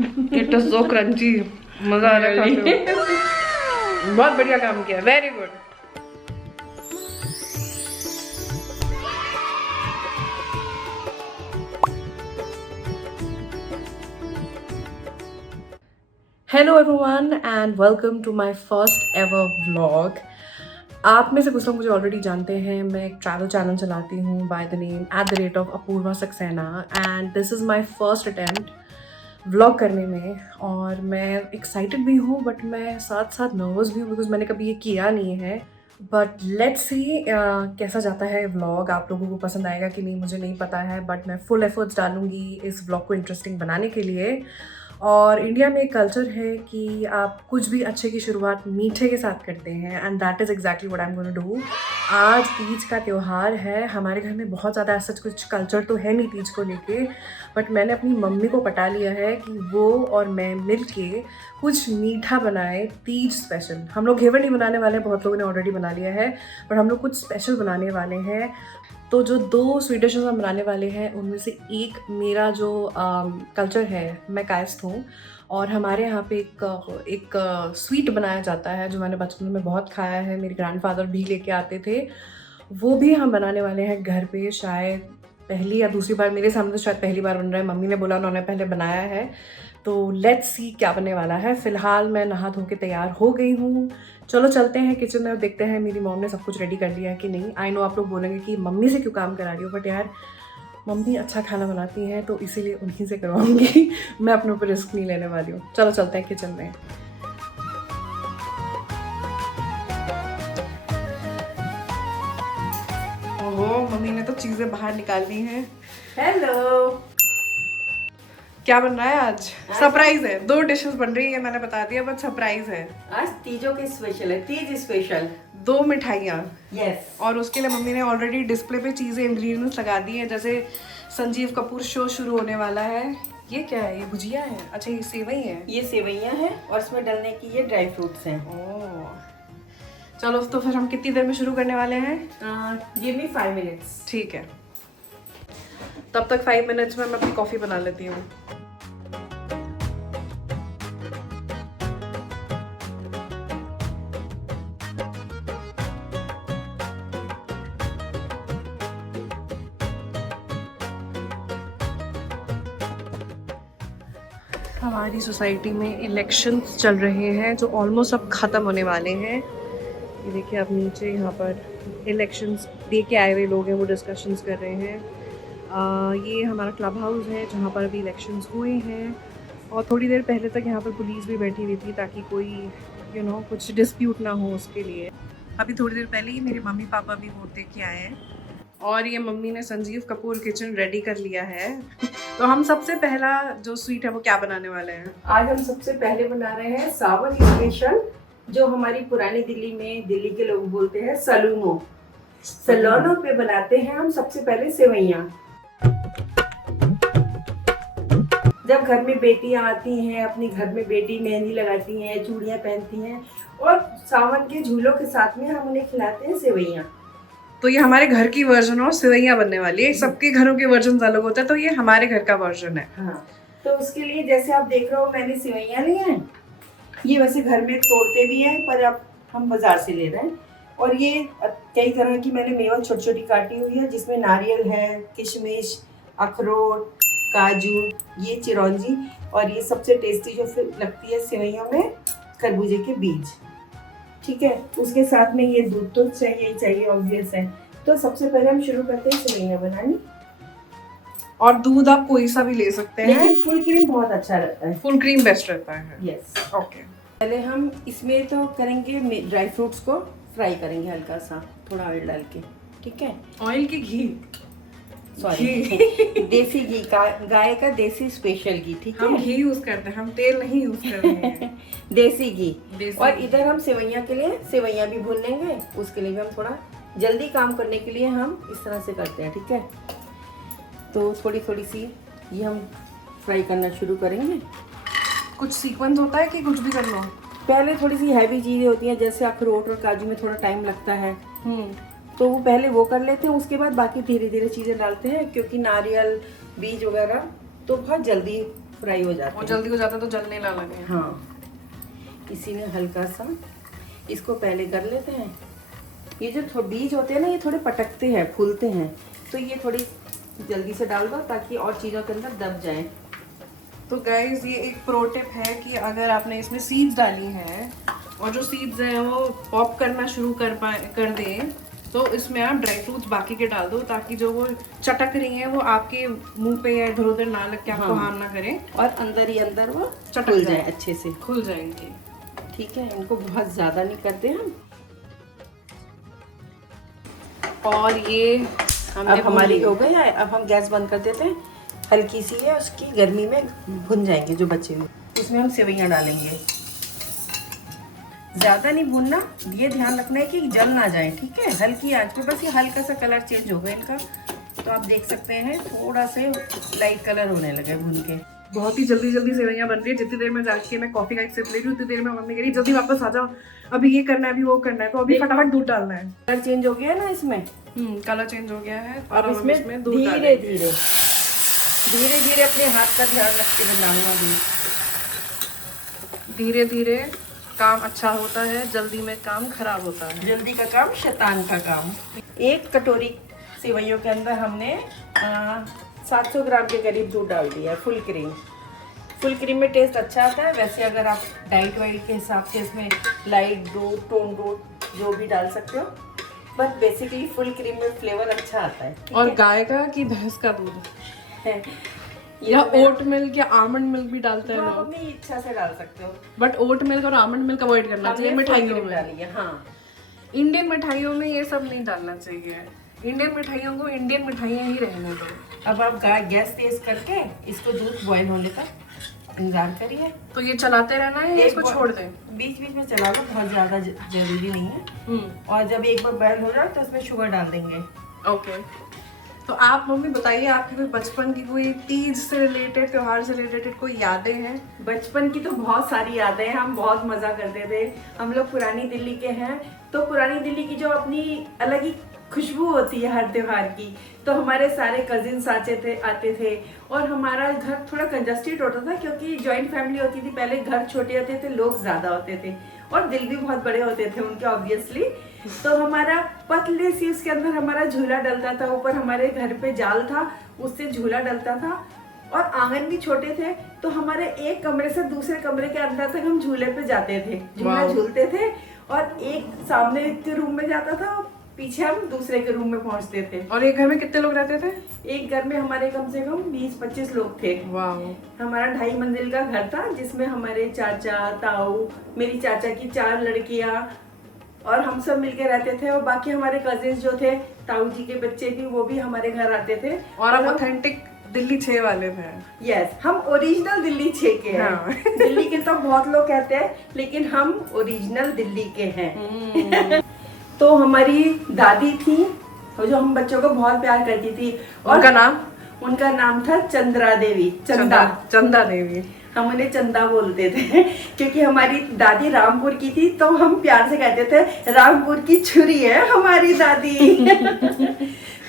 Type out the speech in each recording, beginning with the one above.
It is so crunchy, मजा आ रहा है खाते हुए। बहुत बढ़िया काम किया, very good. Hello everyone and welcome to my first ever vlog. आप में से कुछ लोग मुझे ऑलरेडी जानते हैं, मैं एक ट्रैवल चैनल चलाती हूँ by the name @Apoorva Saxena, and this is my first attempt vlog करने में। और मैं एक्साइटेड भी हूँ बट मैं साथ साथ नर्वस भी हूँ बिकॉज मैंने कभी ये किया नहीं है। बट लेट्स सी कैसा जाता है व्लॉग, आप लोगों को पसंद आएगा कि नहीं मुझे नहीं पता है, बट मैं फुल एफर्ट्स डालूंगी इस व्लॉग को इंटरेस्टिंग बनाने के लिए। और इंडिया में एक कल्चर है कि आप कुछ भी अच्छे की शुरुआत मीठे के साथ करते हैं, and that is exactly what I am gonna do. आज तीज का त्यौहार है, हमारे घर में बहुत ज़्यादा ऐसा कुछ कल्चर तो है नहीं तीज को लेके, बट मैंने अपनी मम्मी को पटा लिया है कि वो और मैं मिल के कुछ मीठा बनाए तीज स्पेशल। हम लोग घेवर नहीं बनाने वाले हैं, बहुत लोगों ने ऑलरेडी बना लिया है, बट हम लोग कुछ स्पेशल बनाने वाले हैं। तो जो 2 स्वीट डिशेज़ हम बनाने वाले हैं उनमें से एक मेरा जो कल्चर है, मैं कायस्थ हूँ, और हमारे यहाँ पे एक स्वीट बनाया जाता है जो मैंने बचपन में बहुत खाया है, मेरे ग्रैंडफादर भी लेके आते थे। वो भी हम बनाने वाले हैं घर पे, शायद पहली या दूसरी बार, मेरे सामने तो शायद पहली बार बन रहा है, मम्मी ने बोला उन्होंने पहले बनाया है। तो लेट्स सी क्या बनने वाला है। फ़िलहाल मैं नहा धो के तैयार हो गई हूँ, चलो चलते हैं किचन में और देखते हैं मेरी मॉम ने सब कुछ रेडी कर लिया है कि नहीं। आई नो आप लोग बोलेंगे कि मम्मी से क्यों काम करा रही हो, बट यार मम्मी अच्छा खाना बनाती हैं तो इसीलिए उन्हीं से करवाऊंगी। मैं अपने ऊपर रिस्क नहीं लेने वाली हूँ। चलो चलते हैं किचन में। ओहो, मम्मी ने तो चीज़ें बाहर निकाल ली हैं। हेलो, क्या बन रहा है आज? सरप्राइज है, 2 डिशेस बन रही है, मैंने बता दिया, बट सरप्राइज है। आज तीजों की स्पेशल है, तीज स्पेशल। 2 मिठाइयाँ। यस। और उसके लिए मम्मी ने ऑलरेडी डिस्प्ले पे चीज़ें, इंग्रेडिएंट्स लगा दी हैं। जैसे संजीव कपूर शो शुरू होने वाला है। ये क्या है? ये भुजिया है? अच्छा ये सेवई है। ये सेवइयां हैं और इसमें डालने की ये ड्राई फ्रूट्स हैं। ओह, चलो तो फिर हम कितनी देर में शुरू करने वाले हैं? Give me 5 minutes. ठीक है, तब तक 5 मिनट्स में मैं अपनी कॉफ़ी बना लेती हूँ। हमारी सोसाइटी में इलेक्शंस चल रहे हैं जो ऑलमोस्ट अब ख़त्म होने वाले हैं। ये देखिए आप नीचे यहाँ पर इलेक्शंस दे के आए हुए लोग हैं, वो डिस्कशंस कर रहे हैं। ये हमारा क्लब हाउस है जहाँ पर अभी इलेक्शंस हुए हैं, और थोड़ी देर पहले तक यहाँ पर पुलिस भी बैठी हुई थी ताकि कोई कुछ डिस्प्यूट ना हो उसके लिए। अभी थोड़ी देर पहले ही मेरे मम्मी पापा भी वोट दे के आए हैं, और ये मम्मी ने संजीव कपूर किचन रेडी कर लिया है। तो हम सबसे पहला जो स्वीट है वो क्या बनाने वाले हैं? आज हम सबसे पहले बना रहे हैं सावन स्पेशल, जो हमारी पुरानी दिल्ली में दिल्ली के लोग बोलते हैं सलूनो। सलोनों पे बनाते हैं हम सबसे पहले सेवइयां। जब घर में बेटियां आती हैं, अपनी घर में बेटी मेहंदी लगाती हैं, चूड़ियां पहनती हैं, और सावन के झूलों के साथ में हम उन्हें खिलाते हैं सेवइयां। तो ये हमारे घर की वर्जन और सेवइयां बनने वाली है। सबके घरों के वर्जन अलग होता है, तो ये हमारे घर का वर्जन है। हाँ, तो उसके लिए जैसे आप देख रहे हो मैंने सेवइयां ली हैं। ये वैसे घर में तोड़ते भी हैं पर अब हम बाजार से ले रहे हैं। और ये कई तरह की मैंने मेवा छोटी छोटी काटी हुई है, जिसमें नारियल है, किशमिश, अखरोट, काजू, ये चिरौंजी, और ये सबसे टेस्टी जो फिर लगती है सेवइयों में, खरबूजे के बीज। ठीक है, उसके साथ में ये दूध तो चाहिए ऑब्वियस है। तो सबसे पहले हम शुरू करते हैं सेवइयां बनानी। और दूध आप कोई सा भी ले सकते हैं, लेकिन फुल क्रीम बहुत अच्छा रहता है। फुल क्रीम बेस्ट रहता है। यस। ओके, पहले हम इसमें तो करेंगे ड्राई फ्रूट्स को फ्राई करेंगे हल्का सा, थोड़ा ऑयल डाल के। ठीक है, ऑयल की घी, सॉरी देसी घी का, गाय का देसी स्पेशल घी। ठीक है, हम घी यूज करते हैं, हम तेल नहीं यूज कर रहे हैं। देसी घी। और इधर हम सेवइयां के लिए सेवइयां भी भून लेंगे। उसके लिए भी हम थोड़ा जल्दी काम करने के लिए हम इस तरह से करते हैं। ठीक है, तो थोड़ी थोड़ी सी ये हम फ्राई करना शुरू करेंगे। कुछ सीक्वेंस होता है कि कुछ भी कर लो? पहले थोड़ी सी हैवी चीज़ें होती हैं, जैसे अखरोट और काजू में थोड़ा टाइम लगता है, तो वो पहले वो कर लेते हैं, उसके बाद बाकी धीरे धीरे चीज़ें डालते हैं, क्योंकि नारियल, बीज वगैरह तो बहुत जल्दी फ्राई हो जाते वो हैं। जल्दी हो जाता है तो जलने ना लगे। हाँ, इसीलिए हल्का सा इसको पहले कर लेते हैं। ये जो बीज होते हैं ना, ये थोड़े पटकते हैं, फूलते हैं, तो ये थोड़ी जल्दी से डाल दो ताकि और चीज़ों के अंदर दब जाएं। तो गाइज ये एक प्रो टिप है कि अगर आपने इसमें सीड्स डाली हैं और जो सीड्स हैं वो पॉप करना शुरू कर दें, तो इसमें आप ड्राई फ्रूट्स बाकी के डाल दो ताकि जो वो चटक रही हैं वो आपके मुंह पे या इधर उधर ना लग के आपको हार्म ना करें, और अंदर ही अंदर वो चटक खुल जाए। जाए, अच्छे से खुल जाएंगे। ठीक है, इनको बहुत ज़्यादा नहीं करते हम। और ये अब हमारी हो गई है। अब हम गैस बंद कर देते हैं। हल्की सी है, उसकी गर्मी में भुन जाएंगे जो बचे हुए। इसमें हम सेवइयाँ डालेंगे। ज़्यादा नहीं भूनना, ये ध्यान रखना है कि जल ना जाए। ठीक है, हल्की आंच पे, बस ये हल्का सा कलर चेंज होगा इनका, तो आप देख सकते हैं थोड़ा से लाइट कलर होने लगे भून के। बहुत ही जल्दी जल्दी सेवइयाँ बन रही है। जितनी देर में जाके मैं कॉफी का एक सिप ले रही हूँ, उतनी देर में मम्मी कह रही जल्दी वापस आ जाओ, अभी ये करना है, अभी वो करना है, तो अभी फटाफट दूध डालना है। कलर चेंज हो गया है ना इसमें, कलर चेंज हो गया है। अब और इसमें दूध धीरे डालेंगे। धीरे धीरे धीरे अपने हाथ का ध्यान रख के डालना दूध। धीरे धीरे काम अच्छा होता है, जल्दी में काम खराब होता है। जल्दी का काम शैतान का काम। एक कटोरी सेवइयों के अंदर हमने 700 ग्राम के करीब दूध डाल दिया, फुल क्रीम। फुल क्रीम में टेस्ट अच्छा आता है। वैसे अगर आप डाइट वाइट के हिसाब से इसमें लाइट दूध, टोन दूध जो भी डाल सकते हो, बट बेसिकली फुल क्रीम में फ्लेवर अच्छा आता है। और गाय का कि भैंस का दूध है या ओट मिल्क या आमंड मिल्क भी डालते हैं हाँ, लोग, अपनी इच्छा से डाल सकते हो। बट ओट मिल्क और आमंड मिल्क अवॉइड करना चाहिए मिठाइयों में। डाली है, हाँ। इंडियन मिठाइयों में ये सब नहीं डालना चाहिए। इंडियन मिठाइयों को इंडियन मिठाइयाँ ही रहने दो। अब आप गैस तेज करके इसको दूध बॉईल होने तक इंतजार करिए। तो ये चलाते रहना है या इसको छोड़ दें? बीच बीच में चला लो, बहुत ज़्यादा जरूरी नहीं है। और जब एक बार बॉईल हो जाए तो उसमें शुगर डाल देंगे। ओके। तो आप मम्मी बताइए, आपकी कोई बचपन की कोई तीज से रिलेटेड, त्योहार से रिलेटेड कोई यादें हैं? बचपन की तो बहुत सारी यादें हैं। हम बहुत मज़ा करते थे। हम लोग पुरानी दिल्ली के हैं, तो पुरानी दिल्ली की जो अपनी अलग ही खुशबू होती है हर त्योहार की, तो हमारे सारे कजिन्स आते थे और हमारा घर थोड़ा कंजस्टेड होता था क्योंकि जॉइंट फैमिली होती थी। पहले घर छोटे होते थे, लोग ज़्यादा होते थे और दिल भी बहुत बड़े होते थे उनके ऑब्वियसली। तो हमारा पतले सी उसके अंदर हमारा झूला डलता था। ऊपर हमारे घर पे जाल था, उससे झूला डलता था और आंगन भी छोटे थे, तो हमारे एक कमरे से दूसरे कमरे के अंदर तक हम झूले पे जाते थे, झूला झूलते थे। और एक सामने के रूम में जाता था, पीछे हम दूसरे के रूम में पहुंचते थे। और एक घर में कितने लोग रहते थे? एक घर में हमारे कम से कम 20-25 लोग थे। वाह। हमारा 2.5 मंजिल का घर था जिसमें हमारे चाचा, ताऊ, मेरी चाचा की 4 लड़कियां और हम सब मिलके रहते थे। और बाकी हमारे कजिन्स जो थे, ताऊ जी के बच्चे भी, वो भी हमारे घर आते थे। और हम ऑथेंटिक दिल्ली 6 वाले थे। यस, हम ओरिजिनल दिल्ली 6 के हैं। हाँ। दिल्ली के तो बहुत लोग कहते हैं, लेकिन हम ओरिजिनल दिल्ली के हैं। तो हमारी दादी थी जो हम बच्चों को बहुत प्यार करती थी। और उनका नाम था चंद्रा देवी। चंदा देवी। हम उन्हें चंदा बोलते थे क्योंकि हमारी दादी रामपुर की थी, तो हम प्यार से कहते थे रामपुर की छुरी है हमारी दादी।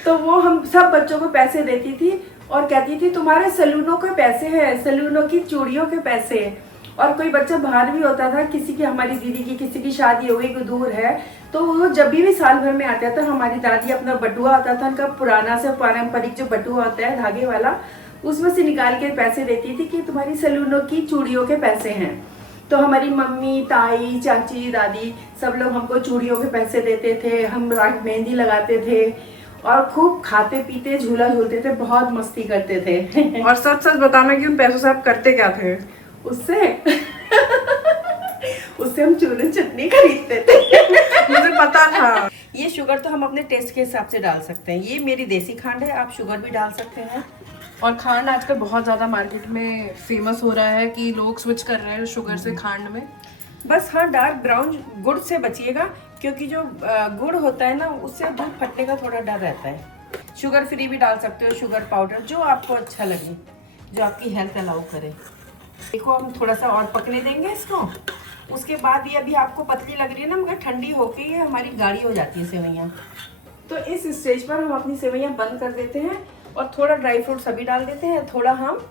तो वो हम सब बच्चों को पैसे देती थी और कहती थी तुम्हारे सैलूनों के पैसे हैं, सैलूनों की चूड़ियों के पैसे। और कोई बच्चा बाहर भी होता था, किसी की, हमारी दीदी की किसी की शादी हो गई, कोई दूर है, तो वो जब भी साल भर में आता था, हमारी दादी अपना बटुआ आता था उनका पुराना से पारंपरिक जो बटुआ होता है धागे वाला, उसमें से निकाल के पैसे देती थी कि तुम्हारी सैलूनों की चूड़ियों के पैसे हैं। तो हमारी मम्मी, ताई, चाची, दादी सब लोग हमको चूड़ियों के पैसे देते थे। हम मेहंदी लगाते थे और खूब खाते पीते झूला झूलते थे, बहुत मस्ती करते थे। और सच सच बताना कि उन पैसों से आप करते क्या थे? उससे हम चूरन चटनी खरीदते थे। मुझे पता था। ये शुगर तो हम अपने टेस्ट के हिसाब से डाल सकते हैं। ये मेरी देसी खांड है, आप शुगर भी डाल सकते हैं। और खांड आजकल बहुत ज़्यादा मार्केट में फेमस हो रहा है कि लोग स्विच कर रहे हैं शुगर से खांड में। बस हाँ, डार्क ब्राउन गुड़ से बचिएगा क्योंकि जो गुड़ होता है ना, उससे दूध फटने का थोड़ा डर रहता है। शुगर फ्री भी डाल सकते हो, शुगर पाउडर, जो आपको अच्छा लगे, जो आपकी हेल्थ अलाउ करे। देखो हम थोड़ा सा और पकने देंगे इसको। उसके बाद ये अभी आपको पतली लग रही है ना, मगर ठंडी होके ये हमारी गाढ़ी हो जाती है सेवइयाँ। तो इस स्टेज पर हम अपनी सेवइयाँ बंद कर देते हैं और थोड़ा ड्राई फ्रूट्स अभी डाल देते हैं, थोड़ा हम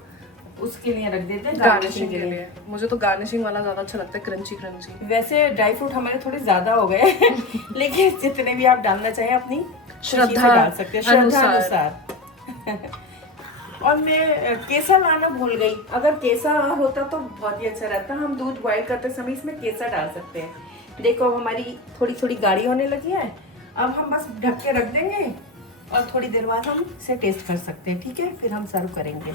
उसके लिए रख देते हैं गार्निशिंग के लिए। मुझे तो गार्निशिंग वाला ज्यादा अच्छा लगता है, क्रंची क्रंची। वैसे ड्राई फ्रूट हमारे थोड़े ज्यादा हो गए लेकिन जितने भी आप डालना चाहें अपनी खुशी से श्रद्धा डाल सकते हैं, श्रद्धा अनुसार। अनुसार। और मैं केसर लाना भूल गई, अगर केसर होता तो बहुत ही अच्छा रहता। हम दूध बॉईल करते समय इसमें केसर डाल सकते हैं। देखो अब हमारी थोड़ी थोड़ी गाढ़ी होने लगी है, अब हम बस ढक के रख देंगे और थोड़ी देर बाद हम इसे टेस्ट कर सकते हैं, ठीक है? फिर हम सर्व करेंगे।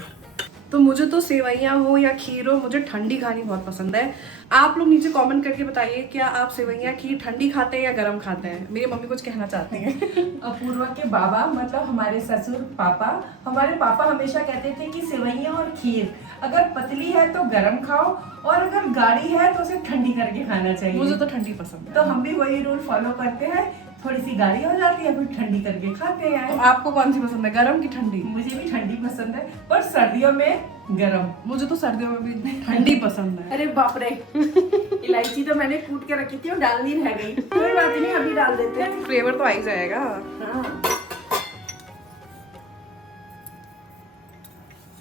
तो मुझे तो सेवइयाँ हो या खीर हो, मुझे ठंडी खानी बहुत पसंद है। आप लोग नीचे कमेंट करके बताइए, क्या आप सेवइयाँ खीर ठंडी खाते हैं या गर्म खाते हैं? मेरी मम्मी कुछ कहना चाहती हैं। अपूर्वा के बाबा मतलब हमारे ससुर पापा, हमारे पापा हमेशा कहते थे कि सेवइयाँ और खीर अगर पतली है तो गरम खाओ और अगर गाढ़ी है तो उसे ठंडी करके खाना चाहिए। मुझे तो ठंडी पसंद है। तो हम भी वही रूल फॉलो करते हैं, थोड़ी सी गाढ़ी हो जाती है फिर ठंडी करके खाते हैं। तो आपको कौन सी पसंद है, गर्म की ठंडी? मुझे भी ठंडी पसंद है पर सर्दियों में गरम। मुझे तो सर्दियों में भी ठंडी पसंद है। अरे बाप रे इलायची तो मैंने कूट के रखी थी और डालनी रह गई। कोई बात नहीं, अभी डाल देते हैं, फ्लेवर तो आ ही जाएगा। हाँ।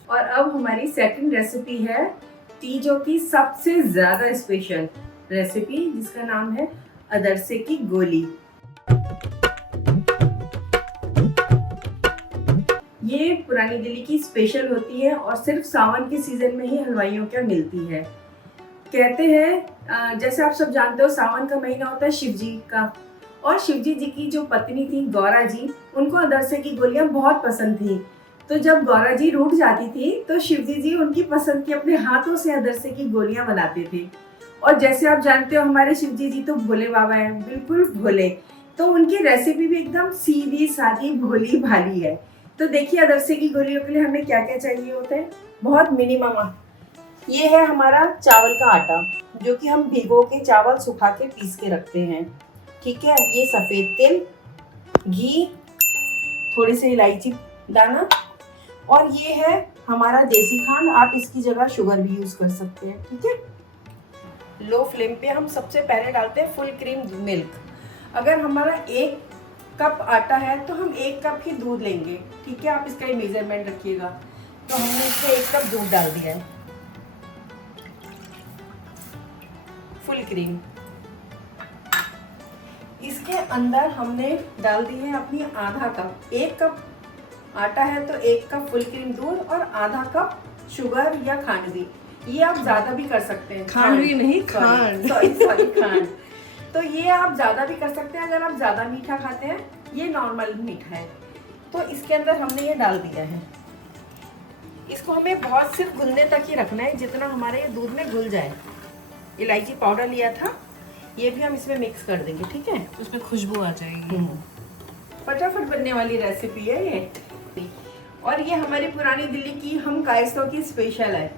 और अब हमारी सेकंड रेसिपी है तीजों की सबसे ज्यादा स्पेशल रेसिपी, जिसका नाम है अदरसे की गोली। ये पुरानी दिल्ली की स्पेशल होती है और सिर्फ सावन के सीजन में ही हलवाइयों क्या मिलती है। कहते हैं जैसे आप सब जानते हो सावन का महीना होता है शिव जी का, और शिवजी जी की जो पत्नी थी गौरा जी, उनको अदरसे की गोलियां बहुत पसंद थी। तो जब गौरा जी रूठ जाती थी तो शिवजी जी उनकी पसंद की अपने हाथों से अदरसे की गोलियां बनाते थे। और जैसे आप जानते हो हमारे शिवजी जी तो भोले बाबा हैं, बिल्कुल भोले, तो उनकी रेसिपी भी एकदम सीधी सादी भोली भाली है। तो देखिए अदरसे की गोलियों के लिए हमें क्या क्या चाहिए होता है, बहुत मिनिमम। ये है हमारा चावल का आटा, जो कि हम भिगो के चावल सुखा के पीस के रखते हैं, ठीक है? ये सफेद तिल, घी, थोड़ी सी इलायची दाना, और ये है हमारा देसी खांड। आप इसकी जगह शुगर भी यूज कर सकते हैं, ठीक है? लो फ्लेम पे हम सबसे पहले डालते हैं फुल क्रीम मिल्क। अगर हमारा 1 कप आटा है तो हम 1 कप ही दूध लेंगे, ठीक है? आप इसका ही मेजरमेंट रखिएगा। तो हमने इसमें 1 कप दूध डाल दिया है, फुल क्रीम। इसके अंदर हमने डाल दी है अपनी आधा कप, 1 कप आटा है तो 1 कप फुल क्रीम दूध और आधा कप शुगर या खांड भी। ये आप ज्यादा भी कर सकते हैं, खांड भी नहीं, खांड, सॉरी खांड। तो ये आप ज्यादा भी कर सकते हैं अगर आप ज्यादा मीठा खाते हैं, ये नॉर्मल मीठा है। तो इसके अंदर हमने ये डाल दिया है। इसको हमें बहुत सिर्फ घुलने तक ही रखना है, जितना हमारे ये दूध में घुल जाए। इलायची पाउडर लिया था, ये भी हम इसमें मिक्स कर देंगे, ठीक है? उसमें खुशबू आ जाएगी। फटाफट बनने वाली रेसिपी है ये। और ये हमारी पुरानी दिल्ली की हम कायस्तों की स्पेशल है।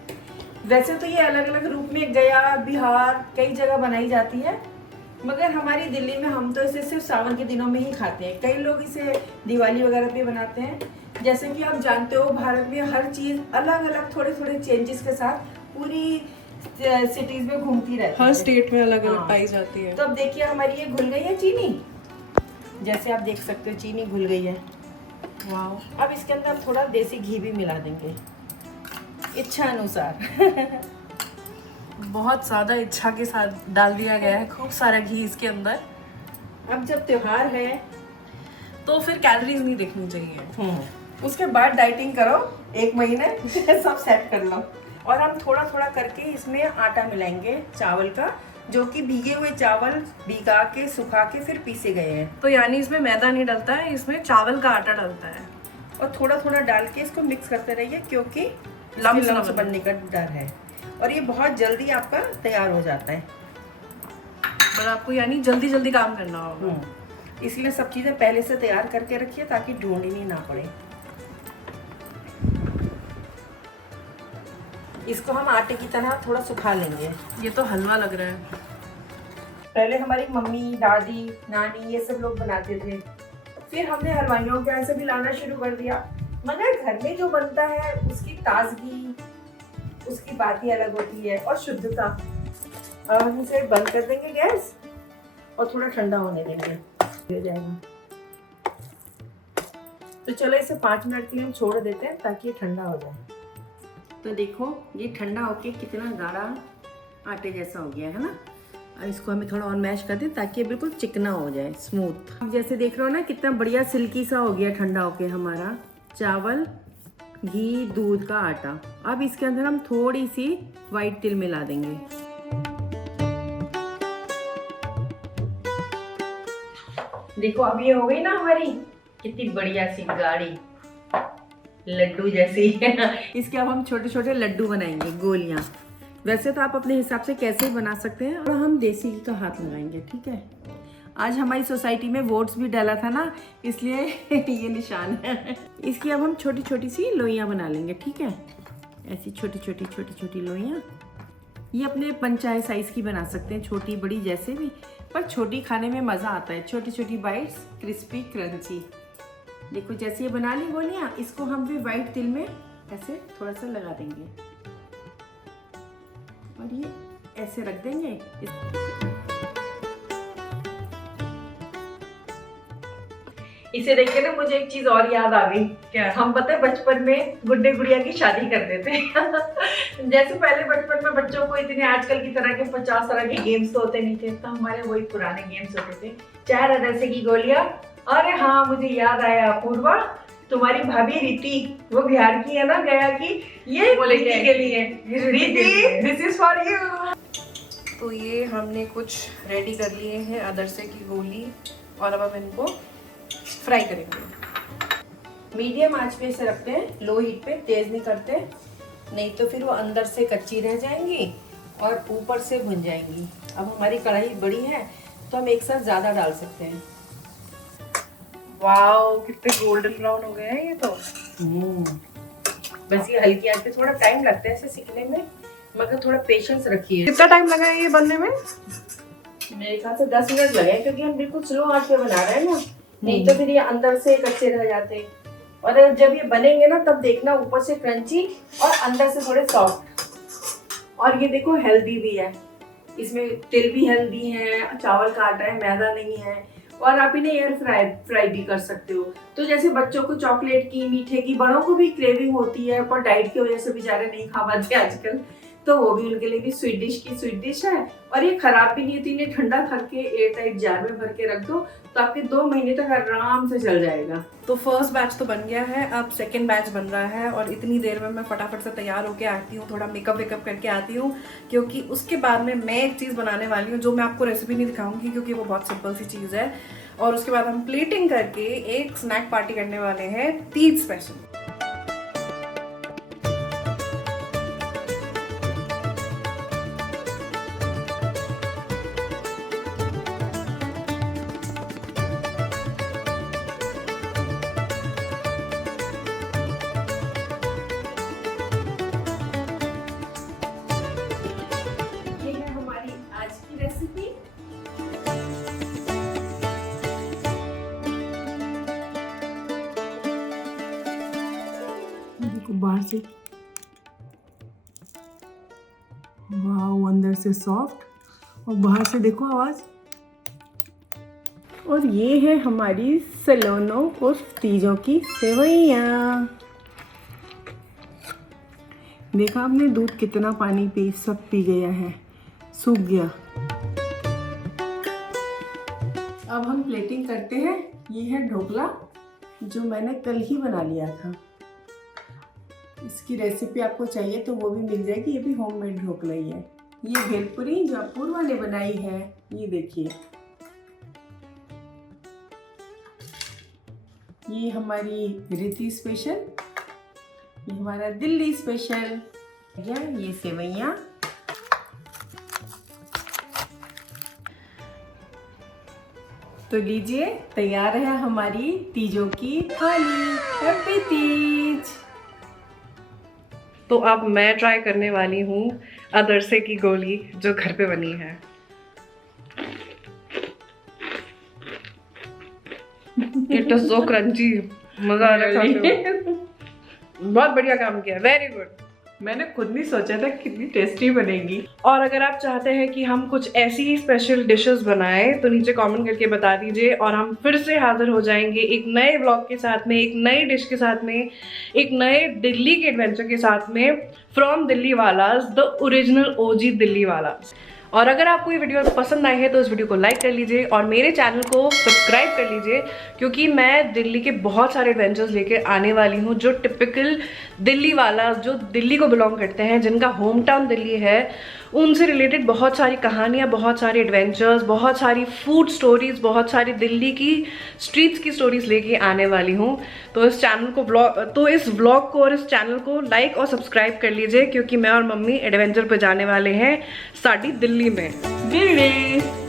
वैसे तो ये अलग अलग रूप में गया, बिहार, कई जगह बनाई जाती है, मगर हमारी दिल्ली में हम तो इसे सिर्फ सावन के दिनों में ही खाते हैं। कई लोग इसे दिवाली वगैरह पे बनाते हैं। जैसे कि आप जानते हो भारत में हर चीज़ अलग अलग थोड़े थोड़े चेंजेस के साथ पूरी सिटीज में घूमती रहती है, हर स्टेट में अलग अलग हाँ। पाई जाती है। तो अब देखिए हमारी ये घुल गई है चीनी, जैसे आप देख सकते हो चीनी घुल गई है। वाह। अब इसके अंदर थोड़ा देसी घी भी मिला देंगे इच्छा अनुसार। बहुत ज़्यादा इच्छा के साथ डाल दिया गया है खूब सारा घी इसके अंदर। अब जब त्योहार है तो फिर कैलोरीज नहीं देखनी चाहिए। उसके बाद डाइटिंग करो 1 महीने सब सेट कर लो। और हम थोड़ा थोड़ा करके इसमें आटा मिलाएंगे चावल का, जो कि भीगे हुए चावल भिगा के सुखा के फिर पीसे गए हैं। तो यानी इसमें मैदा नहीं डलता है, इसमें चावल का आटा डलता है। और थोड़ा थोड़ा डाल के इसको मिक्स करते रहिए, क्योंकि लम्स लम्स बनने का डर है। और ये बहुत जल्दी आपका तैयार हो जाता है। पर आपको यानी जल्दी जल्दी काम करना होगा। इसलिए सब चीज़ें पहले से तैयार करके रखिए ताकि ढूंढनी ना पड़े। इसको हम आटे की तरह थोड़ा सुखा लेंगे। ये तो हलवा लग रहा है। पहले हमारी मम्मी, दादी, नानी ये सब लोग बनाते थे, फिर हमने हलवाइयों के ऐसे भी लाना शुरू कर दिया। मगर घर में जो बनता है उसकी ताजगी, उसकी बात ही अलग होती है और शुद्धता। अब हम इसे बंद कर देंगे गैस और थोड़ा ठंडा होने देंगे, हो जाएगा। तो चलो इसे 5 मिनट के लिए हम छोड़ देते हैं ताकि ये ठंडा हो जाए। तो देखो ये ठंडा होके कितना गाढ़ा आटे जैसा हो गया है ना। अब इसको हमें थोड़ा और मैश कर दें ताकि ये बिल्कुल चिकना हो जाए, स्मूथ। अब जैसे देख रहे हो ना कितना बढ़िया सिल्की सा हो गया ठंडा होके हमारा चावल, घी, दूध का आटा। अब इसके अंदर हम थोड़ी सी वाइट तिल मिला देंगे। देखो अब ये हो गई ना हमारी कितनी बढ़िया सी गाढ़ी लड्डू जैसी। इसके अब हम छोटे छोटे लड्डू बनाएंगे, गोलियां। वैसे तो आप अपने हिसाब से कैसे भी बना सकते हैं, और हम देसी घी का हाथ लगाएंगे, ठीक है। आज हमारी सोसाइटी में वोट्स भी डाला था ना, इसलिए ये निशान है। इसकी अब हम छोटी छोटी सी लोइयां बना लेंगे, ठीक है। ऐसी छोटी छोटी लोइयां। ये अपने पंचायत साइज की बना सकते हैं, छोटी बड़ी जैसे भी, पर छोटी खाने में मज़ा आता है। छोटी छोटी बाइट्स, क्रिस्पी क्रंची। देखो जैसे ये बना ली गोलियां, इसको हम भी वाइट तिल में ऐसे थोड़ा सा लगा देंगे और ये ऐसे रख देंगे। इसे देख के ना मुझे एक चीज और याद आ गई। क्या? हम पता है बचपन में गुड्डे गुड़िया की शादी करते थे। जैसे पहले बचपन में बच्चों को इतने आजकल की तरह के 50 तरह के गेम्स तो होते नहीं थे, तो हमारे वही पुराने गेम्स होते थे। 4 अदरसे की गोलियां। अरे हाँ, मुझे याद आया अपूर्वा, तुम्हारी भाभी रीति, वो बिहार की है ना, गया की, ये रीति के लिए। रीति, दिस इज फॉर यू। तो ये हमने कुछ रेडी कर लिए हैं अदरसे की गोली, और अब हम इनको फ्राई करेंगे। मीडियम आंच पे इसे रखते हैं, लो हीट पे, तेज नहीं करते, नहीं तो फिर वो अंदर से कच्ची रह जाएंगी और ऊपर से भुन जाएंगी। अब हमारी कढ़ाई बड़ी है तो हम एक साथ ज़्यादा डाल सकते हैं। वाओ, कितने गोल्डन ब्राउन हो गए हैं ये तो। बस ये हल्की आंच पे, थोड़ा टाइम लगता है इसे सीखने में, मगर थोड़ा पेशेंस रखिए। कितना टाइम लगा है ये बनने में? मेरे ख्याल से 10 मिनट लगे, क्योंकि हम बिल्कुल स्लो आंच पे बना रहे हैं ना, नहीं तो फिर ये अंदर से कच्चे रह जाते। और जब ये बनेंगे ना तब देखना ऊपर से क्रंची और अंदर से थोड़े सॉफ्ट। और ये देखो हेल्दी भी है, इसमें तिल भी हेल्दी है, चावल का आटा है, मैदा नहीं है, और आप इन्हें एयर फ्राई भी कर सकते हो। तो जैसे बच्चों को चॉकलेट की, मीठे की, बड़ों को भी क्रेविंग होती है, पर डाइट की वजह से बेचारे नहीं खा पाते आजकल, तो वो भी उनके लिए भी स्वीट डिश की स्वीट डिश है। और ये खराब भी नहीं होती, इन्हें ठंडा करके एयर टाइट जार में भर के रख दो तो आपके 2 महीने तक आराम से चल जाएगा। तो फर्स्ट बैच तो बन गया है, अब सेकंड बैच बन रहा है, और इतनी देर में मैं फटाफट से तैयार होके आती हूँ, थोड़ा मेकअप वेकअप करके आती हूँ, क्योंकि उसके बाद में मैं एक चीज़ बनाने वाली हूँ जो मैं आपको रेसिपी नहीं दिखाऊंगी, क्योंकि वो बहुत सिंपल सी चीज़ है। और उसके बाद हम प्लेटिंग करके एक स्नैक पार्टी करने वाले हैं, तीज स्पेशल। बाहर से वाह, अंदर से सॉफ्ट और बाहर से देखो आवाज। और ये है हमारी सलोनो उर्फ तीजों की सेवइयाँ। देखा आपने दूध कितना पानी पी, सब पी गया है, सूख गया। अब हम प्लेटिंग करते हैं। ये है ढोकला जो मैंने कल ही बना लिया था। इसकी रेसिपी आपको चाहिए तो वो भी मिल जाएगी, ये भी होममेड ढोकला ही है। ये भेलपुरी जो अपूर्वा ने बनाई है, ये देखिए। ये हमारी रीति स्पेशल, ये हमारा दिल्ली स्पेशल, ये सेवइयाँ। तो लीजिए, तैयार है हमारी तीजों की थाली। हैप्पी तीज। तो अब मैं ट्राई करने वाली हूँ अदरसे की गोली जो घर पे बनी है। इट इज सो क्रंची, मजा आ रहा है। बहुत बढ़िया काम किया, वेरी गुड। मैंने खुद नहीं सोचा था कितनी टेस्टी बनेगी। और अगर आप चाहते हैं कि हम कुछ ऐसी ही स्पेशल डिशेस बनाएं तो नीचे कमेंट करके बता दीजिए, और हम फिर से हाजिर हो जाएंगे एक नए व्लॉग के साथ में, एक नई डिश के साथ में, एक नए दिल्ली के एडवेंचर के साथ में, फ्रॉम दिल्ली वालाज, द ओरिजिनल ओजी दिल्ली वालाज। और अगर आपको ये वीडियो पसंद आई है तो इस वीडियो को लाइक कर लीजिए और मेरे चैनल को सब्सक्राइब कर लीजिए, क्योंकि मैं दिल्ली के बहुत सारे एडवेंचर्स लेके आने वाली हूँ जो टिपिकल दिल्ली वाला, जो दिल्ली को बिलोंग करते हैं, जिनका होम टाउन दिल्ली है, उनसे रिलेटेड बहुत सारी कहानियाँ, बहुत सारे एडवेंचर्स, बहुत सारी फूड स्टोरीज, बहुत सारी दिल्ली की स्ट्रीट्स की स्टोरीज लेके आने वाली हूँ। तो इस चैनल को इस व्लॉग को और इस चैनल को लाइक और सब्सक्राइब कर लीजिए, क्योंकि मैं और मम्मी एडवेंचर पे जाने वाले हैं साड़ी दिल्ली में। दिल्ली।